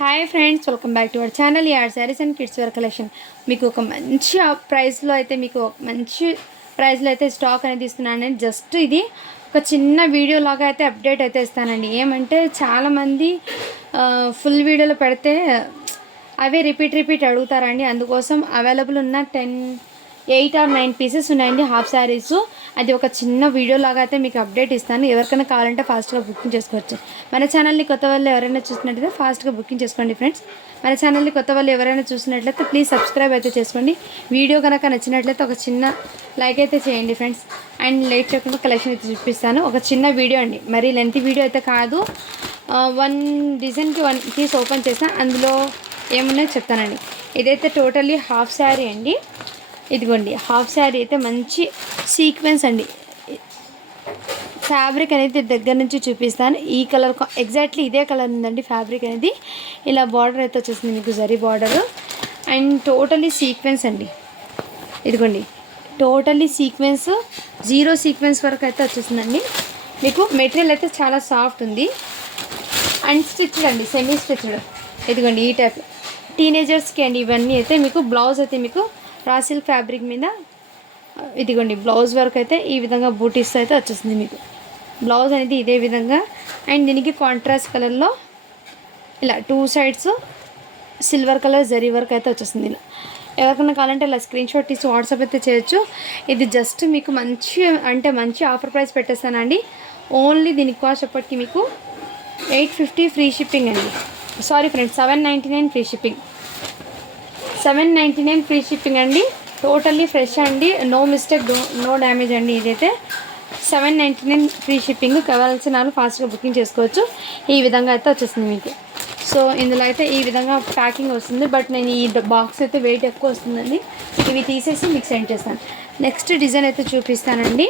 Hi friends, welcome back to our channel add saris and kids wear collection. మీకు ఒక మంచి ప్రైస్లో అయితే స్టాక్ అనేది ఇస్తున్నానండి. జస్ట్ ఇది ఒక చిన్న వీడియో లాగా అయితే అప్డేట్ అయితే ఇస్తానండి. ఏమంటే చాలామంది ఫుల్ వీడియోలో పెడితే అవే రిపీట్ అడుగుతారండి. అందుకోసం అవైలబుల్ ఉన్న 8 or 9 పీసెస్ ఉన్నాయండి హాఫ్ శారీస్. అది ఒక చిన్న వీడియో లాగా అయితే మీకు అప్డేట్ ఇస్తాను. ఎవరికైనా కావాలంటే ఫాస్ట్గా బుకింగ్ చేసుకోవచ్చు. మన ఛానల్ని కొత్త వాళ్ళు ఎవరైనా చూసినట్లయితే ఫాస్ట్గా బుకింగ్ చేసుకోండి ఫ్రెండ్స్. మన ఛానల్ని కొత్త వాళ్ళు ఎవరైనా చూసినట్లయితే ప్లీజ్ సబ్స్క్రైబ్ అయితే చేసుకోండి. వీడియో కనుక నచ్చినట్లయితే ఒక చిన్న లైక్ అయితే చేయండి ఫ్రెండ్స్. అండ్ లేట్ చేయకుండా కలెక్షన్ అయితే చూపిస్తాను. ఒక చిన్న వీడియో అండి, మరీ లెంత్ వీడియో అయితే కాదు. 1 డిజైన్కి 1 పీస్ ఓపెన్ చేసిన అందులో ఏమున్నాయో చెప్తానండి. ఇదైతే టోటల్లీ హాఫ్ శారీ అండి. ఇదిగోండి హాఫ్ శారీ అయితే మంచి సీక్వెన్స్ అండి. ఫ్యాబ్రిక్ అనేది దగ్గర నుంచి చూపిస్తాను. ఈ కలర్ ఎగ్జాక్ట్లీ ఇదే కలర్ ఉందండి. ఫ్యాబ్రిక్ అనేది ఇలా బార్డర్ అయితే వచ్చేసింది మీకు, zari border. And totally sequence అండి. ఇదిగోండి టోటల్లీ సీక్వెన్స్, 0 సీక్వెన్స్ వరకు అయితే వచ్చేసిందండి. మీకు మెటీరియల్ అయితే చాలా సాఫ్ట్ ఉంది. అండ్ స్టిచ్డ్ అండి, సెమీ స్టిచ్డ్. ఇదిగోండి ఈ టైప్ టీనేజర్స్కి అండి ఇవన్నీ. అయితే మీకు బ్లౌజ్ అయితే మీకు రా సిల్క్ ఫ్యాబ్రిక్ మీద ఇదిగోండి బ్లౌజ్ వర్క్ అయితే ఈ విధంగా బూటీస్ అయితే వచ్చేసింది మీకు. బ్లౌజ్ అనేది ఇదే విధంగా. అండ్ దీనికి కాంట్రాస్ట్ కలర్లో ఇలా 2 sides silver colour zari work అయితే వచ్చేసింది. ఇలా ఎవరికైనా కావాలంటే ఇలా స్క్రీన్ షాట్ తీసి వాట్సాప్ అయితే చేయొచ్చు. ఇది జస్ట్ మీకు మంచి ఆఫర్ ప్రైస్ పెట్టేస్తానండి. ఓన్లీ దీనికి కాస్ట్ ఎప్పటికీ మీకు 850 ఫ్రీ షిప్పింగ్ అండి. Sorry friends, 799 free shipping. 799 free shipping అండి. టోటల్లీ ఫ్రెష్ అండి, నో మిస్టేక్, నో డ్యామేజ్ అండి. ఇదైతే 799 ఫ్రీ షిప్పింగ్. కావాల్సిన వాళ్ళు ఫాస్ట్గా బుకింగ్ చేసుకోవచ్చు. ఈ విధంగా అయితే వచ్చేసింది మీకు. సో ఇందులో అయితే ఈ విధంగా ప్యాకింగ్ వస్తుంది. బట్ నేను ఈ బాక్స్ అయితే వెయిట్ ఎక్కువ వస్తుందండి. ఇవి తీసేసి మీకు సెండ్ చేస్తాను. నెక్స్ట్ డిజైన్ అయితే చూపిస్తానండి.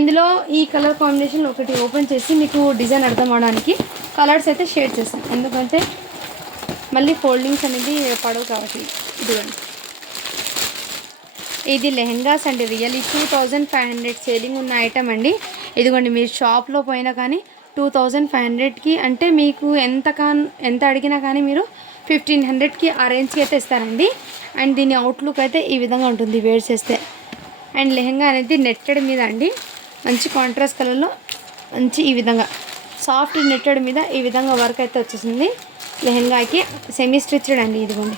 ఇందులో ఈ కలర్ కాంబినేషన్ ఒకటి ఓపెన్ చేసి మీకు డిజైన్ అర్థం అవడానికి కలర్స్ అయితే షేర్ చేస్తాను. ఎందుకంటే మళ్ళీ ఫోల్డింగ్స్ అనేది పడవు కాబట్టి. ఇదిగోండి ఇది లెహెంగాస్ అండి. రియల్లీ 2500 సేలింగ్ ఉన్న ఐటమ్ అండి. ఇదిగోండి మీరు షాప్లో పోయినా కానీ 2500కి అంటే మీకు ఎంత అడిగినా కానీ మీరు 1500కి ఆ రేంజ్కి అయితే ఇస్తారండి. అండ్ దీని అవుట్లుక్ అయితే ఈ విధంగా ఉంటుంది వేర్ చేస్తే. అండ్ లెహెంగా అనేది నెట్టెడ్ మీద అండి, మంచి కాంట్రాస్ట్ కలర్లో మంచి ఈ విధంగా సాఫ్ట్ నెట్టెడ్ మీద ఈ విధంగా వర్క్ అయితే వచ్చేసింది. లెహెంగాకి సెమీ స్టిచ్డ్ అండి. ఇదిగోండి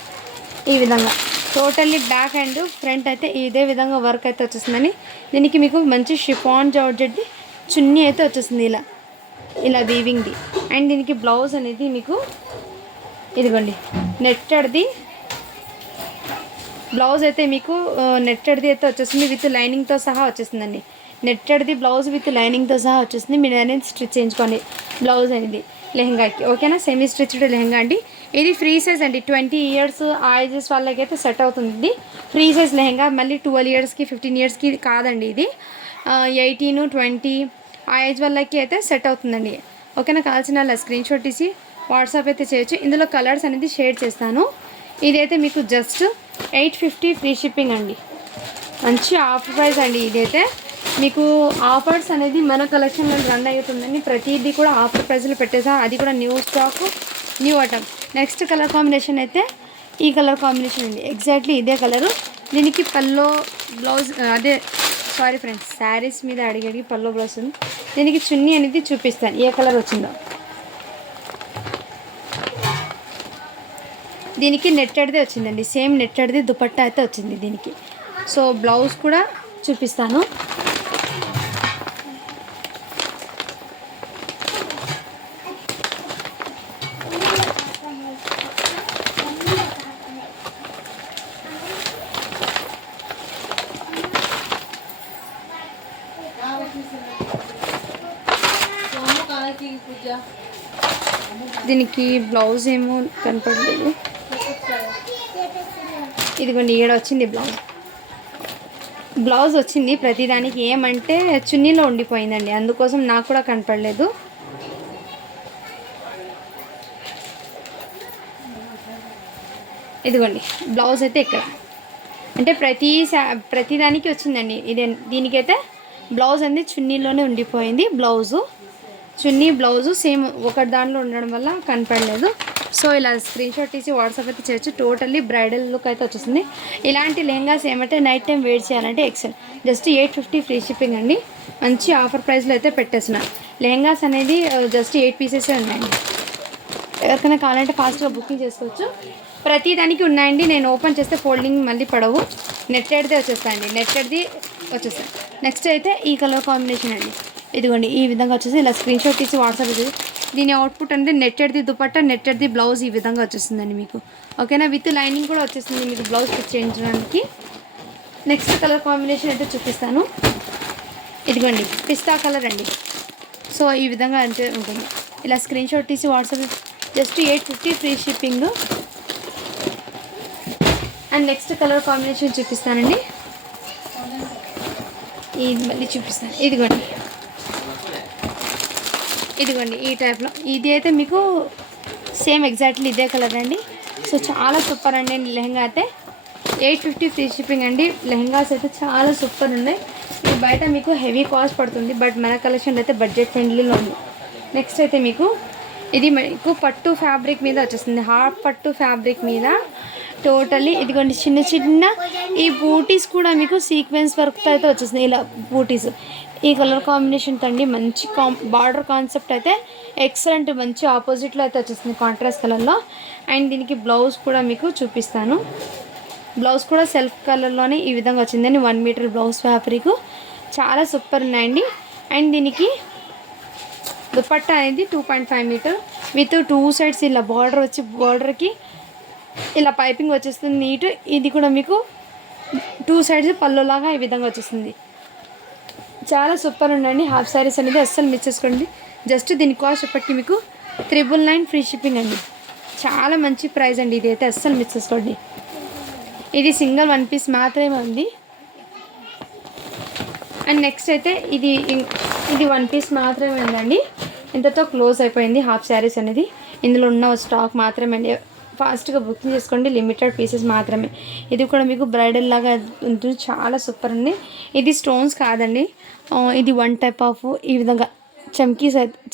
ఈ విధంగా టోటల్లీ బ్యాక్ అండ్ ఫ్రంట్ అయితే ఇదే విధంగా వర్క్ అయితే వచ్చేసిందని. దీనికి మీకు మంచి షిఫాన్ జార్జెట్ది చున్నీ అయితే వచ్చేసింది ఇలా వీవింగ్ది. అండ్ దీనికి బ్లౌజ్ అనేది మీకు ఇదిగోండి నెట్టెడ్ది బ్లౌజ్ అయితే మీకు నెట్టెడ్ది అయితే వచ్చేసింది, విత్ లైనింగ్తో సహా వచ్చేసిందండి. నెట్టెడ్ది బ్లౌజ్ విత్ లైనింగ్తో సహా వచ్చేసింది. మీరు అనేది స్టిచ్ చేయించుకోండి బ్లౌజ్ అనేది లెహంగాకి. ఓకేనా, సెమీ స్టిచ్డ్ లెహంగా అండి. ఇది ఫ్రీ సైజ్ అండి. 20 ఇయర్స్ ఆ ఏజెస్ వాళ్ళకైతే సెట్ అవుతుంది. ఇది ఫ్రీ సైజ్ లెహంగా. మళ్ళీ 12 ఇయర్స్కి 15 ఇయర్స్కి కాదండి. ఇది 18, 20 ఆ ఏజ్ వాళ్ళకి అయితే సెట్ అవుతుందండి. ఓకేనా, కావాల్సిన వాళ్ళ స్క్రీన్ షాట్ తీసి వాట్సాప్ అయితే చేయొచ్చు. ఇందులో కలర్స్ అనేది షేర్ చేస్తాను. ఇదైతే మీకు జస్ట్ 850 ఫ్రీ షిప్పింగ్ అండి. మంచి ఆఫర్ ప్రైస్ అండి. ఇదైతే మీకు ఆఫర్స్ అనేది మన కలెక్షన్లో రన్ అవుతుందండి. ప్రతిదీ కూడా ఆఫర్ ప్రైస్లో పెట్టేసా. అది కూడా new stock, new item. Next colour combination అయితే ఈ కలర్ కాంబినేషన్ అండి. ఎగ్జాక్ట్లీ ఇదే కలరు. దీనికి పల్లో బ్లౌజ్ అదే సారీ ఫ్రెండ్స్, శారీస్ మీద అడిగి పల్లో బ్లౌజ్ ఉంది. దీనికి చున్నీ అనేది చూపిస్తాను ఏ కలర్ వచ్చిందో. దీనికి నెట్టెడ్దే వచ్చిందండి, సేమ్ నెట్టెడ్ది దుపట్టా అయితే వచ్చింది దీనికి. సో బ్లౌజ్ కూడా చూపిస్తాను. దీనికి బ్లౌజ్ ఏమో కనపడలేదు. ఇదిగోండి ఈడ వచ్చింది బ్లౌజ్ వచ్చింది. ప్రతిదానికి ఏమంటే చున్నీలో ఉండిపోయిందండి, అందుకోసం నాకు కూడా కనపడలేదు. ఇదిగోండి బ్లౌజ్ అయితే ఇక్కడ అంటే ప్రతిదానికి వచ్చిందండి. దీనికైతే బ్లౌజ్ అనేది చున్నీలోనే ఉండిపోయింది. చున్నీ బ్లౌజు సేమ్ ఒకటి దాంట్లో ఉండడం వల్ల కనపడలేదు. సో ఇలా స్క్రీన్ షాట్ తీసి వాట్సాప్ అయితే చేయొచ్చు. టోటల్లీ బ్రైడల్ లుక్ అయితే వచ్చేస్తుంది. ఇలాంటి లెహంగాస్ ఏమంటే నైట్ టైం వేర్ చేయాలంటే ఎక్సెల్. జస్ట్ 850 ఫ్రీ షిప్పింగ్ అండి. మంచి ఆఫర్ ప్రైస్లో అయితే పెట్టేస్తున్నారు. లెహంగాస్ అనేది జస్ట్ 8 పీసెసే ఉన్నాయండి. ఎవరికైనా కావాలంటే ఫాస్ట్గా బుకింగ్ చేసుకోవచ్చు. ప్రతి దానికి ఉన్నాయండి. నేను ఓపెన్ చేస్తే ఫోల్డింగ్ మళ్ళీ పడవు. నెట్టెడ్దే వచ్చేస్తాయండి. నెట్టెడ్ది వచ్చేస్తాయి. నెక్స్ట్ అయితే ఈ కలర్ కాంబినేషన్ అండి. ఇదిగోండి ఈ విధంగా వచ్చేసి ఇలా స్క్రీన్ షాట్ తీసి వాట్సాప్ ఇది. దీని అవుట్పుట్ అంటే నెట్టెడ్ది దుపట్టా, నెట్టెడ్ది బ్లౌజ్ ఈ విధంగా వచ్చేస్తుందండి మీకు. ఓకేనా, విత్ లైనింగ్ కూడా వచ్చేస్తుంది మీకు బ్లౌజ్ స్టిచ్ చేయించడానికి. నెక్స్ట్ కలర్ కాంబినేషన్ అయితే చూపిస్తాను. ఇదిగోండి పిస్తా కలర్ అండి. సో ఈ విధంగా అంటే ఉంటుంది. ఇలా స్క్రీన్ షాట్ తీసి WhatsApp just 850 free shipping. And next colour combination చూపిస్తానండి. ఇది మళ్ళీ చూపిస్తాను. ఇదిగోండి ఈ టైప్లో. ఇది అయితే మీకు సేమ్ ఎగ్జాక్ట్లీ ఇదే కలర్ అండి. సో చాలా సూపర్ అండి. లెహంగా అయితే 850 ఫ్రీ షిప్పింగ్ అండి. లెహంగాస్ అయితే చాలా సూపర్ ఉన్నాయి. ఇది బయట మీకు హెవీ కాస్ట్ పడుతుంది, బట్ మన కలెక్షన్ అయితే బడ్జెట్ ఫ్రెండ్లీలో ఉంది. నెక్స్ట్ అయితే మీకు ఇది మీకు పట్టు ఫ్యాబ్రిక్ మీద వచ్చేస్తుంది. హాఫ్ పట్టు ఫ్యాబ్రిక్ మీద టోటల్లీ ఇదిగోండి చిన్న చిన్న ఈ బూటీస్ కూడా మీకు సీక్వెన్స్ వర్క్తో అయితే వచ్చేస్తుంది. ఇలా బూటీస్ ఈ కలర్ కాంబినేషన్తో అండి. మంచి బార్డర్ కాన్సెప్ట్ అయితే ఎక్సలెంట్, మంచి ఆపోజిట్లో అయితే వచ్చేస్తుంది కాంట్రాస్ట్ కలర్లో. అండ్ దీనికి బ్లౌజ్ కూడా మీకు చూపిస్తాను. బ్లౌజ్ కూడా సెల్ఫ్ కలర్లోనే ఈ విధంగా వచ్చిందండి. 1 మీటర్ బ్లౌజ్ ఫ్యాబ్రిక్ చాలా సూపర్ ఉన్నాయండి. అండ్ దీనికి దుపట్టా అనేది 2.5 మీటర్ విత్ 2 సైడ్స్ ఇలా బార్డర్ వచ్చి బార్డర్కి ఇలా పైపింగ్ వచ్చేస్తుంది నీట్. ఇది కూడా మీకు 2 సైడ్స్ పళ్ళులాగా ఈ విధంగా వచ్చేస్తుంది. చాలా సూపర్ ఉండండి. హాఫ్ శారీస్ అనేది అస్సలు మిస్ చేసుకోండి. జస్ట్ దీని కాస్ట్ ఇప్పటికి మీకు 999 ఫ్రీ షిప్పింగ్ అండి. చాలా మంచి ప్రైస్ అండి. ఇది అయితే అస్సలు మిస్ చేసుకోండి. ఇది సింగిల్ 1 పీస్ మాత్రమే ఉంది. అండ్ నెక్స్ట్ అయితే ఇది 1 పీస్ మాత్రమే ఉందండి. ఇంతతో క్లోజ్ అయిపోయింది హాఫ్ శారీస్ అనేది. ఇందులో ఉన్న స్టాక్ మాత్రమే అండి. ఫాస్ట్గా బుకింగ్ చేసుకోండి. లిమిటెడ్ పీసెస్ మాత్రమే. ఇది కూడా మీకు బ్రైడల్ లాగా ఉంటుంది. చాలా సూపర్ ఉంది. ఇది స్టోన్స్ కాదండి. ఇది 1 టైప్ ఆఫ్ ఈ విధంగా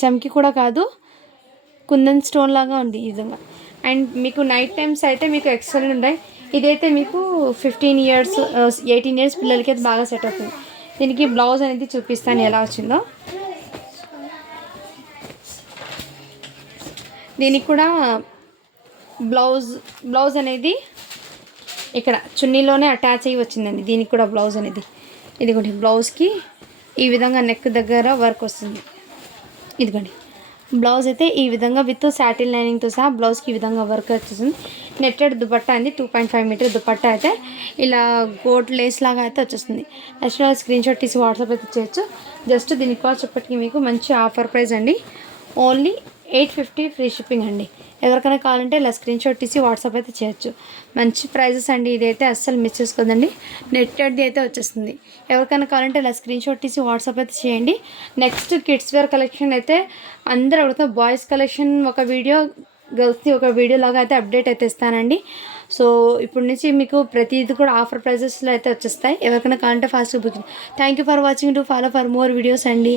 చమ్కీ కూడా కాదు, కుందన్ స్టోన్ లాగా ఉంది ఈ విధంగా. అండ్ మీకు నైట్ టైమ్స్ అయితే మీకు ఎక్సలెంట్ ఉంటాయి. ఇదైతే మీకు 15 ఇయర్స్ 18 ఇయర్స్ పిల్లలకి అయితే బాగా సెట్ అవుతుంది. దీనికి బ్లౌజ్ అనేది చూపిస్తాను ఎలా వచ్చిందో. దీనికి కూడా బ్లౌజ్ అనేది ఇక్కడ చున్నీలోనే అటాచ్ అయ్యి వచ్చిందండి. దీనికి కూడా బ్లౌజ్ అనేది ఇదిగోండి. బ్లౌజ్కి ఈ విధంగా నెక్ దగ్గర వర్క్ వస్తుంది. ఇదిగోండి బ్లౌజ్ అయితే ఈ విధంగా విత్ సాటిన్ లైనింగ్తో సహా బ్లౌజ్కి ఈ విధంగా వర్క్ వచ్చేసింది. నెట్టెడ్ దుపట్టా అండి. 2.5 మీటర్ దుపట్టా అయితే ఇలా గోట్ లేస్ లాగా అయితే వచ్చేస్తుంది. నెక్స్ట్ స్క్రీన్ షాట్ తీసి వాట్సాప్ అయితే చేయొచ్చు. జస్ట్ దీని కాస్ట్ చెప్పటికి మీకు మంచి ఆఫర్ ప్రైస్ అండి. ఓన్లీ 850 ఫ్రీ షిప్పింగ్ అండి. ఎవరికైనా కావాలంటే ఇలా స్క్రీన్ షాట్ తీసి వాట్సాప్ అయితే చేయొచ్చు. మంచి ప్రైజెస్ అండి. ఇదైతే అస్సలు మిస్ చేసుకోదండి. నెట్టెడ్ది అయితే వచ్చేస్తుంది. ఎవరికైనా కావాలంటే ఇలా స్క్రీన్ షాట్ తీసి వాట్సాప్ అయితే చేయండి. నెక్స్ట్ కిడ్స్ వేర్ కలెక్షన్ అయితే అందరూ అడుగుతాం. బాయ్స్ కలెక్షన్ ఒక వీడియో, గర్ల్స్ది ఒక వీడియో లాగా అయితే అప్డేట్ అయితే ఇస్తానండి. సో ఇప్పటి నుంచి మీకు ప్రతిది కూడా ఆఫర్ ప్రైజెస్లో అయితే వచ్చేస్తాయి. ఎవరికైనా కావాలంటే ఫాస్ట్గా booking. Thank you for watching. To follow for more videos అండి.